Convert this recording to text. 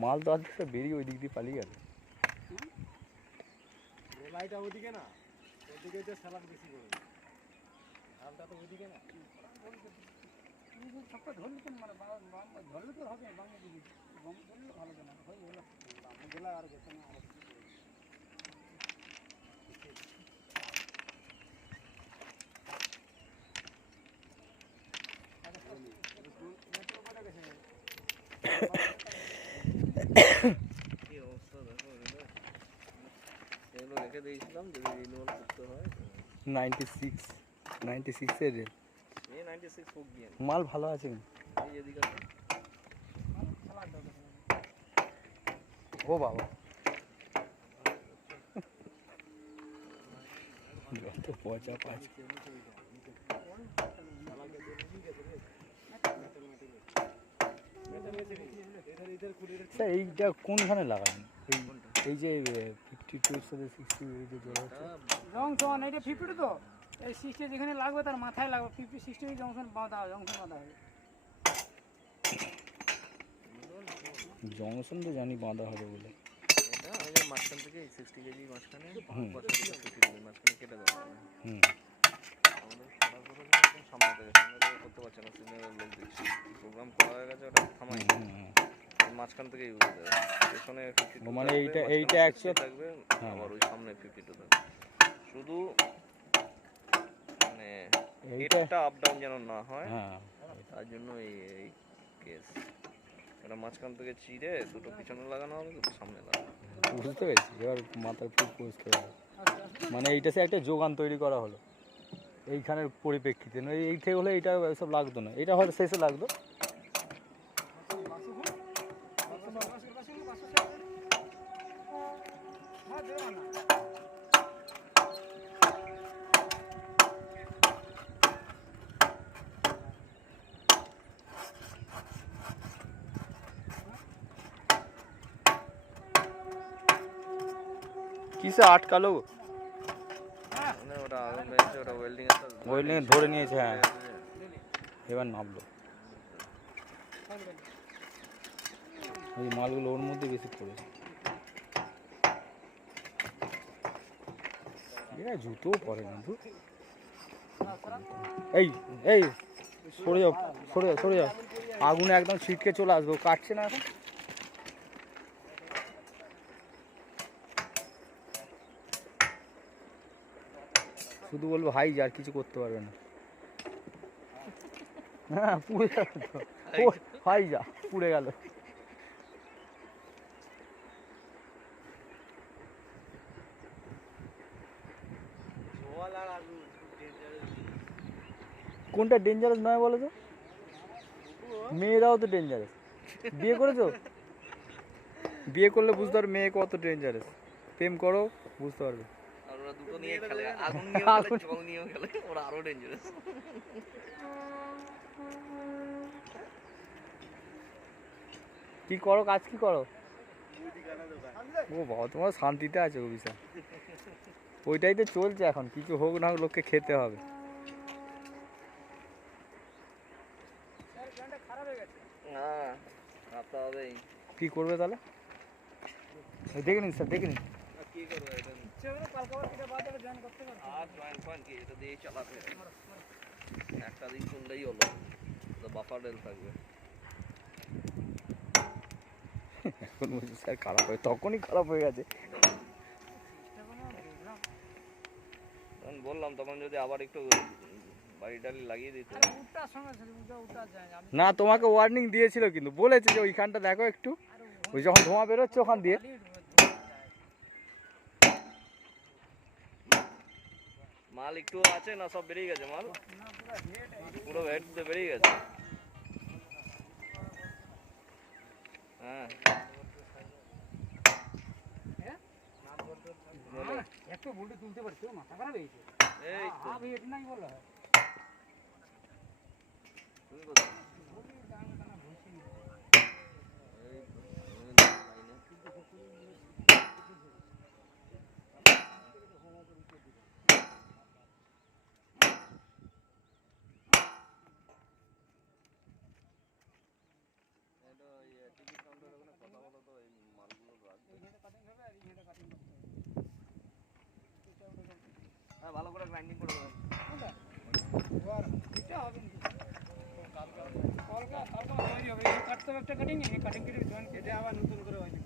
মাল তো আজকে বেরিয়ে ওই দিক দিয়ে পালিয়ে গেল। লাইটা ওইদিকে না, ওইদিকে যে স্যালাড বেশি করে ধানটা তো ওইদিকে না। সবটা ধরলে তো মানে ধরলে তো হবে বাংলা দিকে গম ধরলে ভালো তো না হয় হলো আমি গেলা আর গেছে না আর কি অবস্থা দেখো এগুলো রেখে দিয়েছিলাম যদি রিনিউয়াল করতে হয় 96 এর রেল। এই 96 হোক গিয়ে মাল ভালো আছে এই এদিকে আছে ও বাবা যত পচা পাঁচ এইটা কোনখানে লাগাবেন? এই যে 52 এর সাথে 60 এই যে জোড়া আছে জংশন এটা 52 তো এই 60 যেখানে লাগবে তার মাথায় লাগবে 50 60 জংশন বাঁধা হবে জংশন তো জানি বাঁধা হবে বলে এটা ওই যে মাঝখান থেকে 60 কেজি মাঝখানে 50 কেজি মাঝখানে কেটে দেওয়া হবে। আমাদের সরাসরি একদম সামনে থেকে করতে পারছে না সিগন্যাল লোক দিচ্ছে প্রোগ্রাম করা হয়ে গেছে ওটা থামাই মাঝখান থেকে ইউজ দেবে পেছনে 52 মানে এইটা অ্যাকচুয়ালি থাকবে আবার ওই সামনে 52 থাকবে শুধু মানে এটা আপ ডাউন যেন না হয় তার জন্য এই কেস এটা মাঝখান থেকে চিড়ে দুটো পিছনে লাগানো হবে দুটো সামনে লাগানো বুঝতে পেরেছি। এবার মাথার খুব বুঝতে হবে মানে এইটা সে একটা যোগান তৈরি করা হলো এইখানের পরিপ্রেক্ষিতে না এই থেকে হলে এইটা সব লাগতো না এটা হয়তো শেষে লাগতো কিসে আটকালো মানে ওটা আগুন মেরেছে ওটা ওয়েল্ডিং এর ধরে নিয়েছে হ্যাঁ এবার নামলো ওই মালগুলো ওর মধ্যে বেশি পড়েছে এরা জুতোও পরে কিন্তু এই এই সরে যাও আগুনে একদম ছিটকে চলে আসবে কাটছে না এখন শুধু বলবো হাই যা আর কিছু করতে পারবে না হ্যাঁ পুড়ে গেল তো হাই যা পুড়ে গেল কোনটা ডেঞ্জারাস নয় বলো তো মেয়েরাও তো ডেঞ্জারাস বিয়ে করেছো বিয়ে করলে বুঝতে পারবে মেয়ে কত ডেঞ্জারাস প্রেম করো বুঝতে পারবে ওরা দুটো নিয়ে খেলে আগুন নিয়ে খেলে জল নিয়ে খেলে ওরা আরো ডেঞ্জারাস কি করো কাজ কি করো ও বাবা তোমার শান্তিতে আছে অভিশা ওইটাই তো চলছে এখন কিছু হোক না হোক লোককে খেতে হবে কি করবে তাহলে দেখে নিন স্যার দেখে নিন কি করবে এটা আর জয়েন পয়েন্ট কি এটা দিয়ে চালাতে একটা দিন চললেই হলো তো বাফার রেল থাকবে এখন বলছি স্যার খারাপ হয়ে তখনই খারাপ হয়ে গেছে বললাম তখন যদি আবার একটু বাড়ি টালি লাগিয়ে দিতে না তোমাকে ওয়ার্নিং দিয়েছিল কিন্তু বলেছে যে ওইখানটা দেখো একটু ওই যখন ধোঁয়া বেরোচ্ছে ওখান দিয়ে মাল একটু আছে না সব বেরিয়ে গেছে মাল পুরো হেড দিয়ে বেরিয়ে গেছে হ্যাঁ একটু বলতে তুলতে পারছো মাথা খারাপ হয়েছে এই তো আমি এটা নাই বলা তুমি কোথায় টিকিট কাউন্টার ওখানে কথা বলো তো বাইন্ডিং করে দেবেন। এটা হবে না কালকে তৈরি হবে এই কাটতে হবে একটা কাটিং এই কাটিং কেটে জয়েন এটা আবার নতুন করে বাইন্ডিং